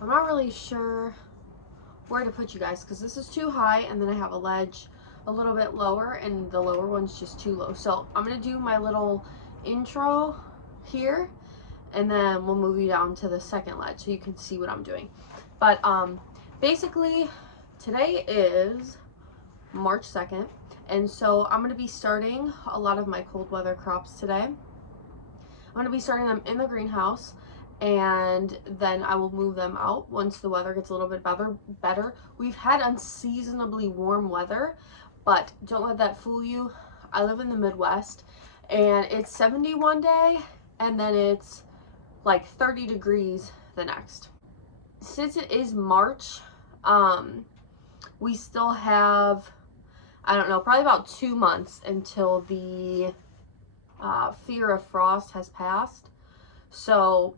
I'm not really sure where to put you guys because this is too high, and then I have a ledge a little bit lower, and the lower one's just too low. So I'm gonna do my little intro here, and then we'll move you down to the second ledge so you can see what I'm doing. But basically today is March 2nd, and so I'm going to be starting a lot of my cold weather crops today. I'm going to be starting them in the greenhouse, and then I will move them out once the weather gets a little bit better. We've had unseasonably warm weather, but don't let that fool you. I live in the Midwest, and it's 70 one day, and then it's like 30 degrees the next. Since it is March, we still have, I don't know, probably about 2 months until the fear of frost has passed. So,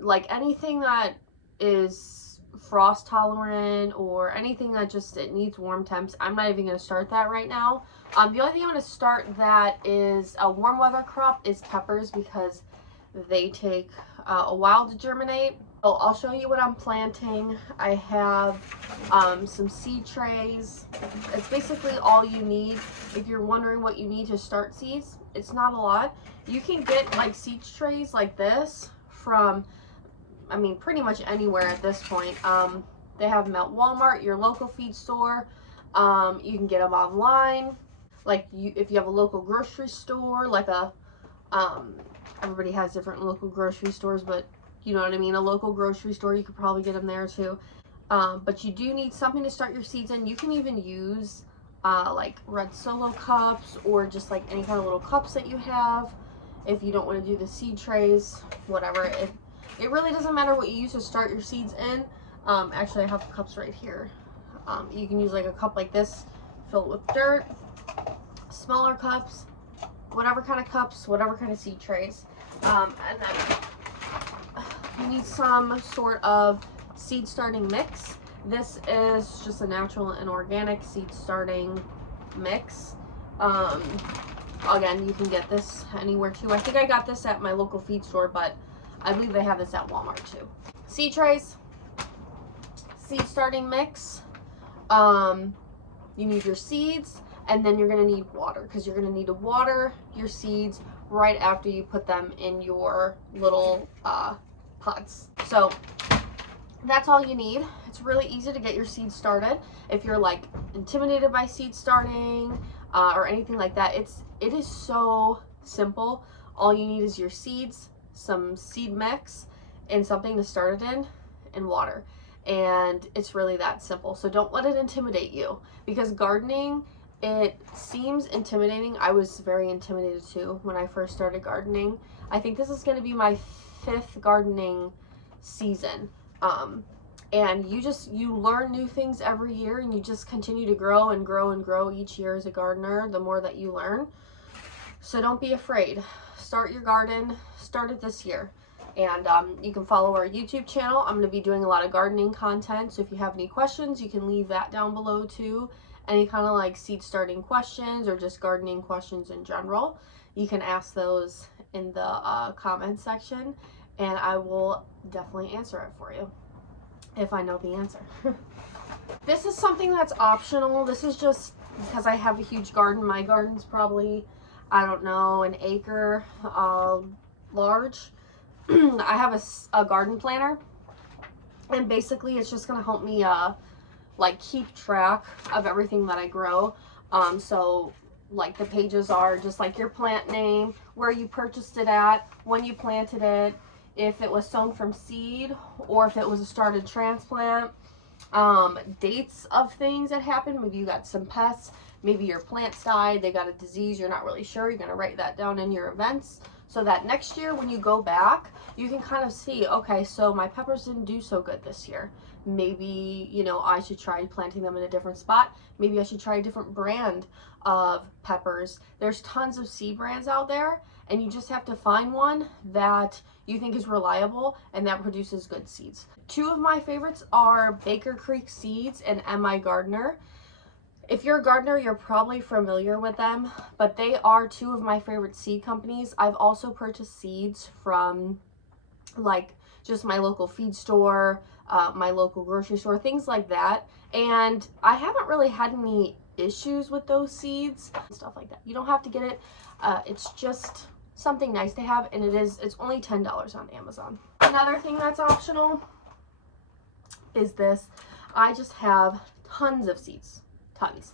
like anything that is frost tolerant or anything that just it needs warm temps, I'm not even going to start that right now. The only thing I'm going to start that is a warm weather crop is peppers, because they take a while to germinate. So I'll show you what I'm planting. I have some seed trays. It's basically all you need. If you're wondering what you need to start seeds, it's not a lot. You can get like seed trays like this from, I mean, pretty much anywhere at this point. They have them at Walmart, your local feed store. You can get them online. Like if you have a local grocery store, like a, everybody has different local grocery stores, but you know what I mean, a local grocery store, you could probably get them there too. But you do need something to start your seeds in. You can even use like red Solo cups, or just like any kind of little cups that you have. If you don't want to do the seed trays, whatever. It really doesn't matter what you use to start your seeds in. Actually, I have cups right here. You can use like a cup like this, fill it with dirt, smaller cups, whatever kind of cups, whatever kind of seed trays. And then you need some sort of seed starting mix. This is just a natural and organic seed starting mix. Again, you can get this anywhere too. I think I got this at my local feed store, but I believe they have this at Walmart too. Seed trays, seed starting mix. You need your seeds, and then you're going to need water, because you're going to need to water your seeds right after you put them in your little pots. So that's all you need. It's really easy to get your seeds started. If you're like intimidated by seed starting or anything like that, it is so simple. All you need is your seeds, some seed mix, and something to start it in, and water. And it's really that simple. So don't let it intimidate you, because gardening, it seems intimidating. I was very intimidated too when I first started gardening. I think this is going to be my 5th gardening season. And you learn new things every year, and you just continue to grow and grow and grow each year as a gardener, the more that you learn. So don't be afraid. Start your garden. Start it this year. And you can follow our YouTube channel. I'm going to be doing a lot of gardening content. So if you have any questions, you can leave that down below too. Any kind of like seed starting questions, or just gardening questions in general, you can ask those in the comment section, and I will definitely answer it for you if I know the answer. This is something that's optional. This is just because I have a huge garden. My garden's probably, I don't know, an acre large. I have a garden planner, and basically it's just going to help me like keep track of everything that I grow. So like the pages are just like your plant name, where you purchased it at, when you planted it, if it was sown from seed or if it was a started transplant, dates of things that happened. Maybe you got some pests, maybe your plants died, they got a disease, you're not really sure. You're going to write that down in your events, so that next year when you go back, you can kind of see, okay, so my peppers didn't do so good this year. Maybe, you know, I should try planting them in a different spot. Maybe I should try a different brand of peppers. There's tons of seed brands out there, and you just have to find one that you think is reliable and that produces good seeds. 2 of my favorites are Baker Creek Seeds and M.I. Gardener. If you're a gardener, you're probably familiar with them, but they are 2 of my favorite seed companies. I've also purchased seeds from like just my local feed store, my local grocery store, things like that. And I haven't really had any issues with those seeds, stuff like that. You don't have to get it. It's just something nice to have, and it's only $10 on Amazon. Another thing that's optional is this. I just have tons of seeds, tons.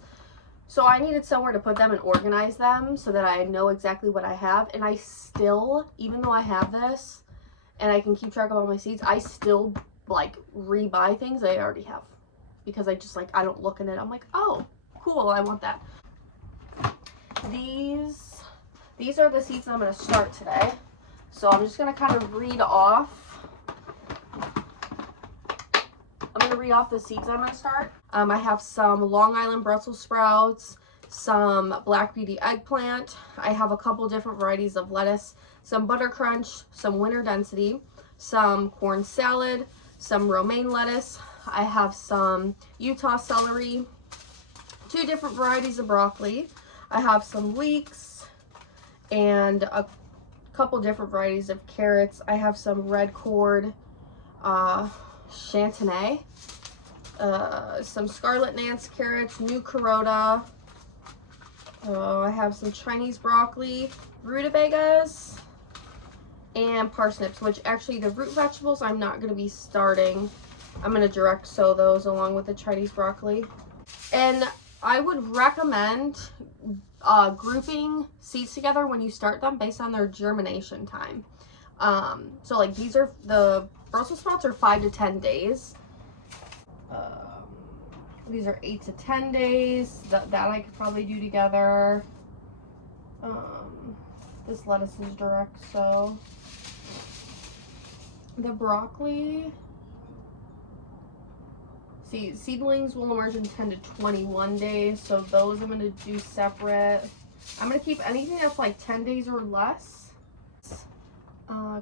So I needed somewhere to put them and organize them so that I know exactly what I have. And I still, even though I have this and I can keep track of all my seeds, I still like rebuy things I already have, because I just like, I don't look in it. I'm like, oh, cool, I want that. These are the seeds I'm going to start today. So I'm just going to kind of read off. I'm going to read off the seeds I'm going to start. I have some Long Island Brussels sprouts, some Black Beauty eggplant. I have a couple different varieties of lettuce, some Butter Crunch, some Winter Density, some corn salad, some romaine lettuce. I have some Utah celery, 2 different varieties of broccoli. I have some leeks and a couple different varieties of carrots. I have some red cord, Chantenay, some Scarlet Nance carrots, New Carota. I have some Chinese broccoli, rutabagas, and parsnips, which actually the root vegetables I'm not going to be starting. I'm going to direct sow those along with the Chinese broccoli. And I would recommend grouping seeds together when you start them based on their germination time. So like these are, the Brussels sprouts are 5 to 10 days. These are 8 to 10 days. That I could probably do together. This lettuce is direct sow. The broccoli, see, seedlings will emerge in 10 to 21 days, so those I'm going to do separate. I'm going to keep anything that's like 10 days or less.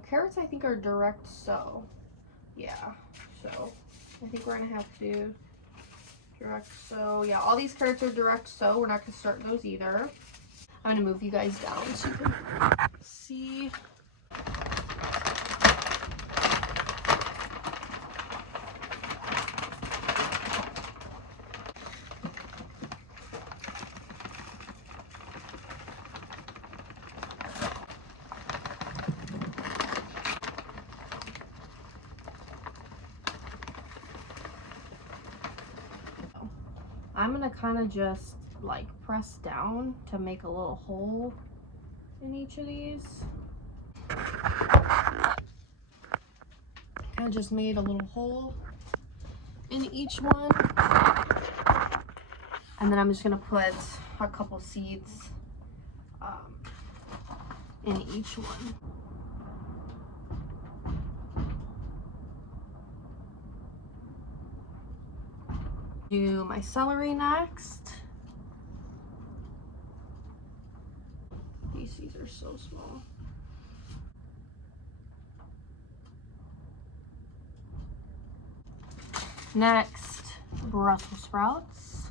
Carrots I think are direct sow. Yeah, so I think we're going to have to do direct sow. Yeah, all these carrots are direct sow. We're not going to start those either. I'm going to move you guys down so you can see. I'm gonna kind of just like press down to make a little hole in each of these. I just made a little hole in each one. And then I'm just gonna put a couple seeds in each one. Do my celery next. These seeds are so small. Next, Brussels sprouts.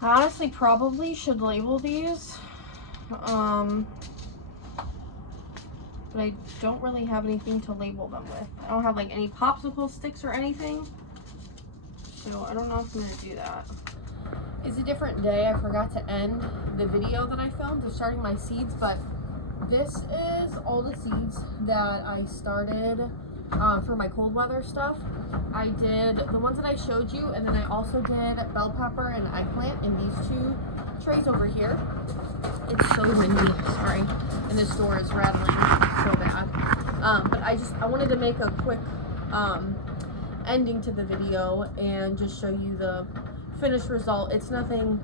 I honestly probably should label these. But I don't really have anything to label them with. I don't have like any popsicle sticks or anything. So I don't know if I'm gonna do that. It's a different day. I forgot to end the video that I filmed of starting my seeds, but this is all the seeds that I started for my cold weather stuff. I did the ones that I showed you, and then I also did bell pepper and eggplant in these 2 trays over here. It's so windy, sorry, and this door is rattling so bad. But I wanted to make a quick ending to the video and just show you the finished result. It's nothing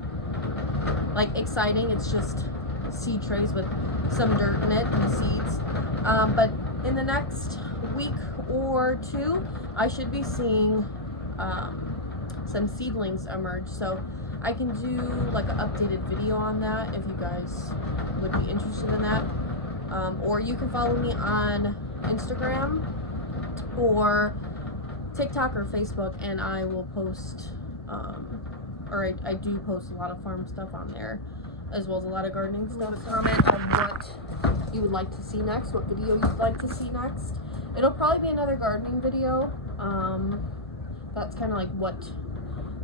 like exciting, it's just seed trays with some dirt in it and seeds. But in the next week or 2, I should be seeing some seedlings emerge. So I can do like an updated video on that if you guys would be interested in that. Or you can follow me on Instagram or TikTok or Facebook, and I will post, or I do post a lot of farm stuff on there. as well as a lot of gardening stuff. Comment on what you would like to see next, what video you'd like to see next. It'll probably be another gardening video. That's kind of like what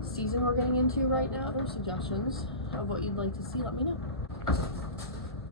season we're getting into right now. Or suggestions of what you'd like to see, let me know.